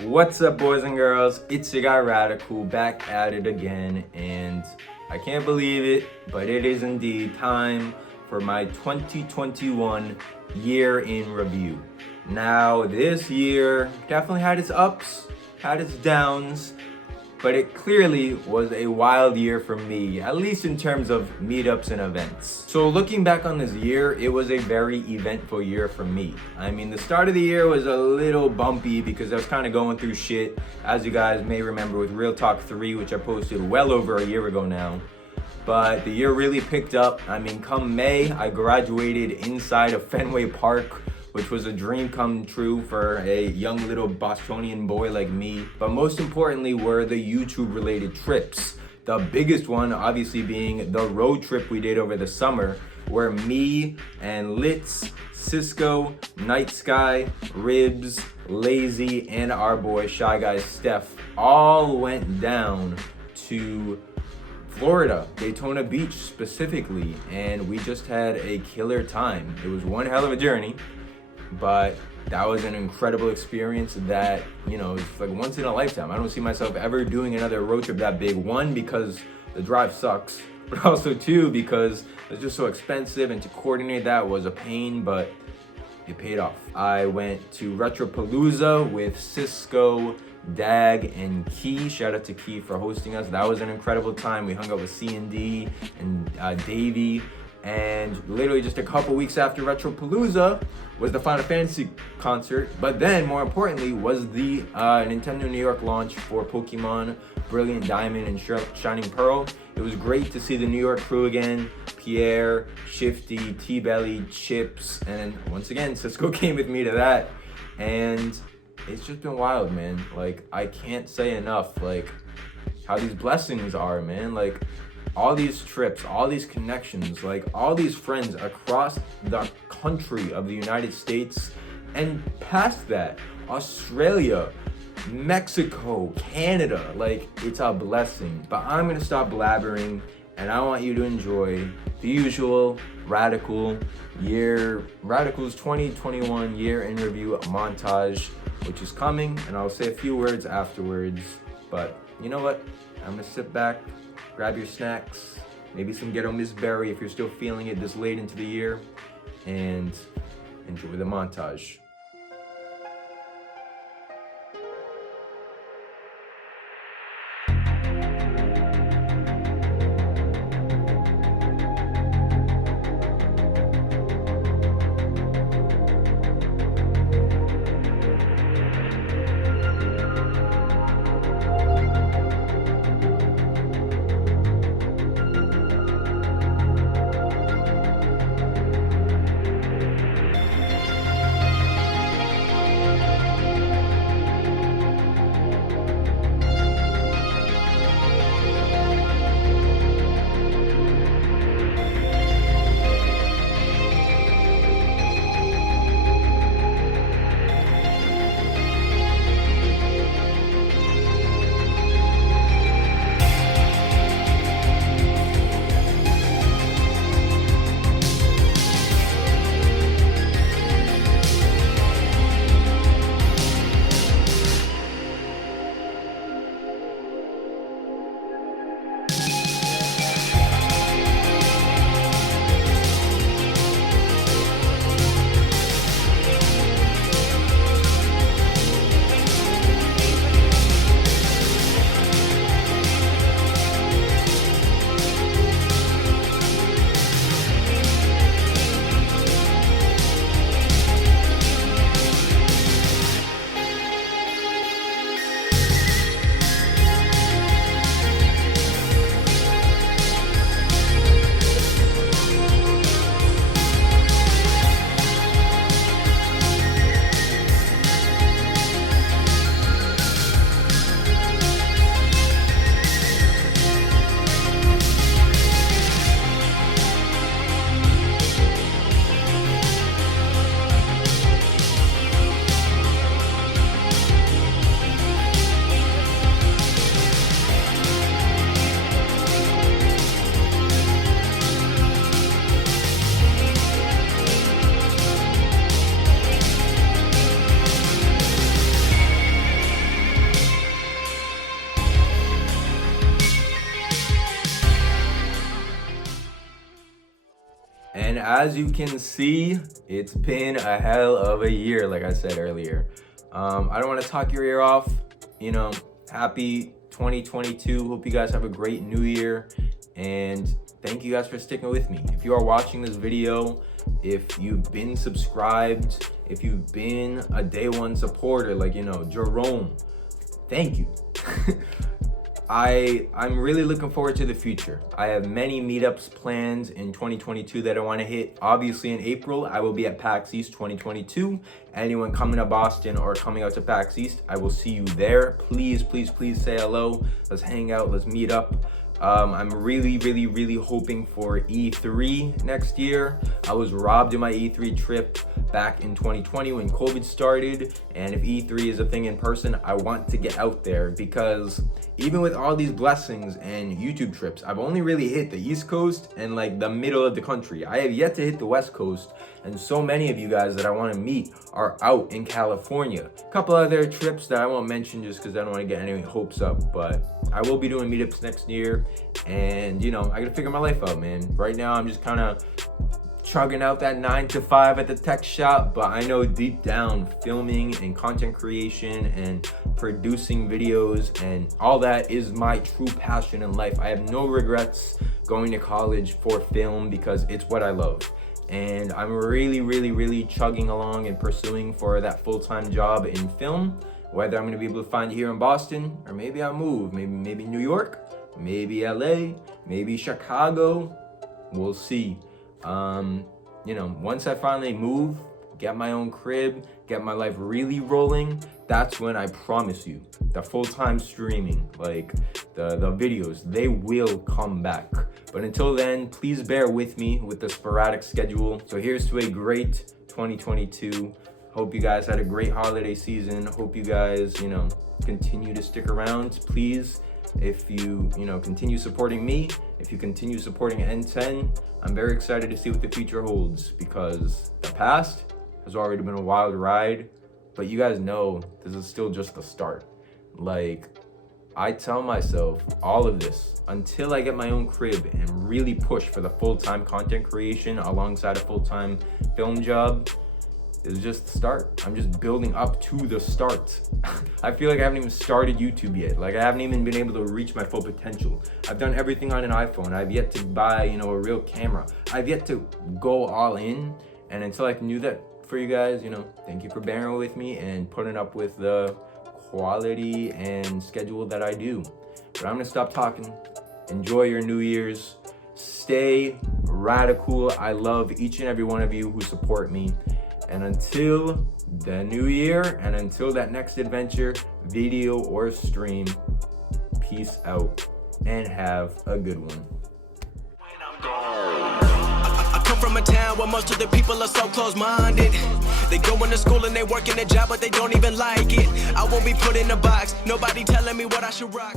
What's up, boys and girls? It's your guy RaDuhKew back at it again, and I can't believe it, but it is indeed time for my 2021 year in review. Now, this year definitely had its ups, had its downs, but it clearly was a wild year for me, at least in terms of meetups and events. So looking back on this year, it was a very eventful year for me. I mean, the start of the year was a little bumpy because I was kind of going through shit, as you guys may remember with Real Talk 3, which I posted well over a year ago now. But the year really picked up. I mean, come May, I graduated inside of Fenway Park, which was a dream come true for a young little Bostonian boy like me. But most importantly were the YouTube related trips. The biggest one obviously being the road trip we did over the summer, where me and Litz, Cisco, Night Sky, Ribs, Lazy, and our boy Shy Guy Steph all went down to Florida, Daytona Beach specifically, and we just had a killer time. It was one hell of a journey, but that was an incredible experience that, it's like once in a lifetime. I don't see myself ever doing another road trip that big. One, because the drive sucks, but also two, because it's just so expensive, and to coordinate that was a pain, but it paid off. I went to Retropalooza with Cisco, Dag, and Key. Shout out to Key for hosting us. That was an incredible time. We hung out with C&D and Davey. And literally just a couple weeks after Retropalooza was the Final Fantasy concert. But then, more importantly, was the Nintendo New York launch for Pokemon Brilliant Diamond and Shining Pearl. It was great to see the New York crew again. Pierre, Shifty, T-Belly, Chips, and once again, Cisco came with me to that. And it's just been wild, man. Like, I can't say enough, like, how these blessings are, man. Like, all these trips, all these connections, like all these friends across the country of the United States and past that, Australia, Mexico, Canada, like it's a blessing. But I'm gonna stop blabbering and I want you to enjoy the usual RaDuhKewl's 2021 year in review montage, which is coming, and I'll say a few words afterwards. But you know what? I'm gonna sit back, grab your snacks, maybe some Ghetto Miss Berry if you're still feeling it this late into the year, and enjoy the montage. as you can see, it's been a hell of a year, like I said earlier. I don't want to talk your ear off. Happy 2022. Hope you guys have a great new year. And thank you guys for sticking with me. If you are watching this video, if you've been subscribed, if you've been a day one supporter, like, Jerome, thank you. I'm really looking forward to the future. I have many meetups planned in 2022 that I want to hit. Obviously in April, I will be at PAX East 2022. Anyone coming to Boston or coming out to PAX East, I will see you there. Please, please, please say hello. Let's hang out, let's meet up. I'm really hoping for E3 next year. I was robbed of my E3 trip back in 2020 when COVID started, and if E3 is a thing in person, I want to get out there, because even with all these blessings and YouTube trips, I've only really hit the East Coast and like the middle of the country. I have yet to hit the West Coast, and so many of you guys that I want to meet are out in California. A couple other trips that I won't mention just because I don't want to get any hopes up, but I will be doing meetups next year, and I gotta figure my life out, man. Right now I'm just kind of chugging out that 9 to 5 at the tech shop, but I know deep down filming and content creation and producing videos and all that is my true passion in life. I have no regrets going to college for film because it's what I love. And I'm really chugging along and pursuing for that full-time job in film, whether I'm gonna be able to find it here in Boston, or maybe I'll move, maybe New York, maybe LA, maybe Chicago, we'll see. Once I finally move, get my own crib, get my life really rolling, that's when I promise you, the full-time streaming, like the videos, they will come back. But until then, please bear with me with the sporadic schedule. So here's to a great 2022. Hope you guys had a great holiday season. Hope you guys, continue to stick around, please. If you, continue supporting me, if you continue supporting N10, I'm very excited to see what the future holds, because the past has already been a wild ride, but you guys know this is still just the start. Like, I tell myself all of this until I get my own crib and really push for the full-time content creation alongside a full-time film job. Is just the start. I'm just building up to the start. I feel like I haven't even started YouTube yet. Like, I haven't even been able to reach my full potential. I've done everything on an iPhone. I've yet to buy, a real camera. I've yet to go all in. And until I can do that for you guys, thank you for bearing with me and putting up with the quality and schedule that I do. But I'm gonna stop talking. Enjoy your New Year's. Stay radical. I love each and every one of you who support me. And until the new year, and until that next adventure, video or stream, peace out and have a good one. I come from a town where most of the people are so close-minded. They go into school and they work in a job, but they don't even like it. I won't be put in a box, nobody telling me what I should rock.